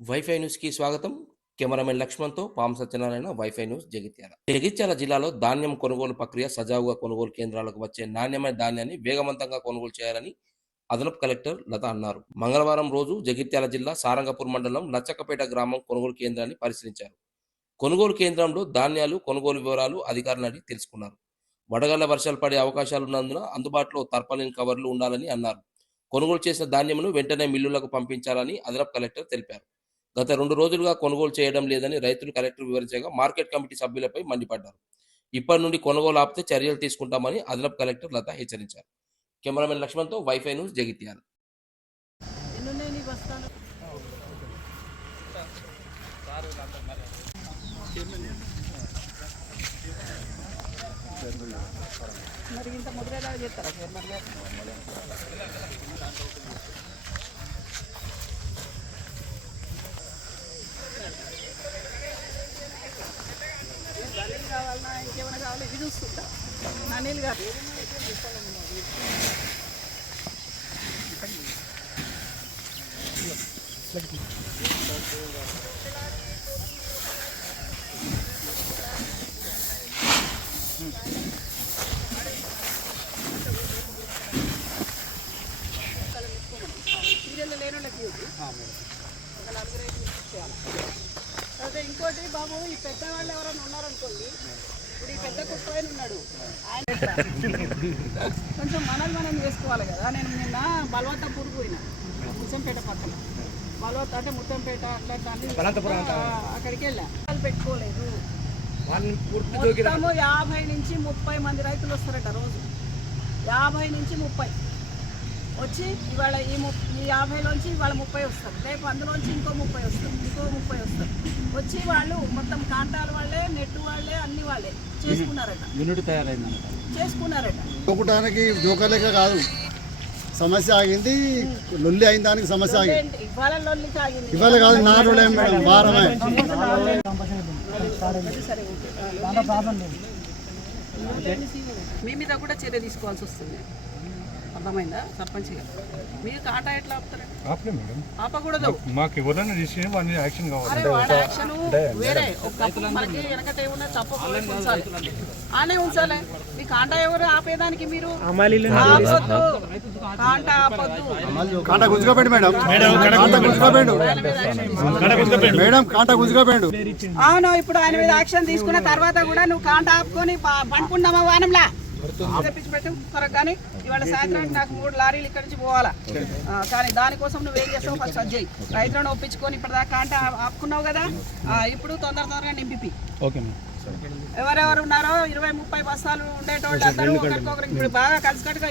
Wifi న్యూస్‌కి స్వాగతం. Cameraman లక్ష్మణ్‌తో పాము సత్యనారాయణ, వైఫై న్యూస్ జగిత్యాల. జగిత్యాల జిల్లాలో ధాన్యం కొనుగోలు ప్రక్రియ సజావుగా కొనుగోలు కేంద్రాలకు వచ్చే నాణ్యమైన ధాన్యాన్ని వేగవంతంగా కొనుగోలు చేయాలని అదనపు కలెక్టర్ లత అన్నారు. మంగళవారం రోజు జగిత్యాల జిల్లా సారంగపూర్ మండలం లచ్చక్కపేట గ్రామం కొనుగోలు కేంద్రాన్ని పరిశీలించారు. కొనుగోలు కేంద్రంలో ధాన్యాలు కొనుగోలు వివరాలు అధికారులను అడిగి తెలుసుకున్నారు. వడగళ్ల వర్షాలు పడే అవకాశాలున్నందున అందుబాటులో తర్పాలిన్ కవర్లు ఉండాలని అన్నారు. కొనుగోలు చేసిన ధాన్యమును వెంటనే మిల్లులకు పంపించాలని అదనపు కలెక్టర్ తెలిపారు. గత 2 రోజులుగా కొనుగోలు చేయడం లేదని రైతులు కలెక్టర్ వివరించగా మార్కెట్ కమిటీ సభ్యులపై మండిపడ్డారు. ఇప్పటి నుండి కొనుగోలు ఆపితే చర్యలు తీసుకుంటామని అదనపు కలెక్టర్ లత హెచ్చరించారు. కెమెరామెన్ లక్ష్మణ్‌తో వైఫై న్యూస్ జగిత్యాల. మరి ఇంత ముద్రేలా చేస్తారా కావాలన్నా ఇంకేమైనా కావాలి ఇది చూసుకుంటా నా నీళ్ళు కాదు సీరియల్ లేని వాళ్ళకి ఒక 4 ఇచ్చేయాలి. అదే ఇంకోటి బాబు ఈ పెద్దవాళ్ళు ఎవరైనా ఉన్నారనుకోండి, ఇప్పుడు ఈ పెద్ద కుక్క ఆయన ఉన్నాడు, ఆయన కొంచెం మనం చేసుకోవాలి కదా. నేను నిన్న బలవత్తపూర్ పోయినా, ముత్తంపేట పక్కన బలవత్త అంటే ముత్తంపేట అట్లా అక్కడికి వెళ్ళా. వాళ్ళు పెట్టుకోలేదు. మొత్తము 50 నుంచి 30 మంది రైతులు వస్తారట రోజు. 50 నుంచి 30 వచ్చి ఇవాళ ఈ 50లోంచి ఇవాళ 30 వస్తారు, రేపు అందులోంచి ఇంకో 30 వస్తారు, ఇంకో 30 వస్తారు. వచ్చి వాళ్ళు మొత్తం కాంటాల వాళ్ళే, నెట్ వాళ్ళే, అన్ని వాళ్ళే చేసుకున్నారట. యూనిట్ తయారైందట, చేసుకున్నారట. ఒకటానికి జోకర్లేక కాదు సమస్య ఆగింది, లొల్లి అయిన దానికి సమస్య ఆగింది. ఇవాళ లొల్లి ఆగింది, ఇవాళ కాదు నాలుగు మేడం వారమే. మీ మీద కూడా చర్య తీసుకోవాల్సి వస్తుంది, అర్థమైందా సర్పంచ్ గారు? మీరు కాంటా ఎట్లా ఆపుతారండి? ఆపకూడదు. అరే వాడి యాక్షన్ వేరే. ఒకప్పుడు మనకి వెనకట ఏమన్నా తప్పకుండా ఉంచాలి, ఆనే ఉంచాలి. మీ కాంటా ఎవరు ఆపేదానికి? మీరు ఆపొద్దు, కాంటా ఆపొద్దు. కాంటా గుంజుకోపోయిండు మేడం, కాంటా గుంజుకోపోయిండు మేడం, కాంటా గుంజుకోపోయిండు. అవును, ఇప్పుడు ఆయన మీద యాక్షన్ తీసుకున్న తర్వాత కూడా నువ్వు కాంటా ఆపుకొని పండుకున్నావా వానంలా తెప్పించి పెట్టు కొరకు. కానీ ఇవాళ సాయంత్రం నాకు 3 లారీలు ఇక్కడి నుంచి పోవాలా, కానీ దానికోసం నువ్వు ఏం చేస్తావు ఫస్ట్ అది చేయి. రైతులను ఒప్పించుకొని ఇప్పటిదాకా అంటే ఆపుకున్నావు కదా, ఇప్పుడు తొందరగా నింపి ఎవరెవరు ఉన్నారో 20-30 బస్తాలు ఉండేటోళ్ళు అందరూ ఒకరికొకరికి ఇప్పుడు బాగా కలిసికట్టుగా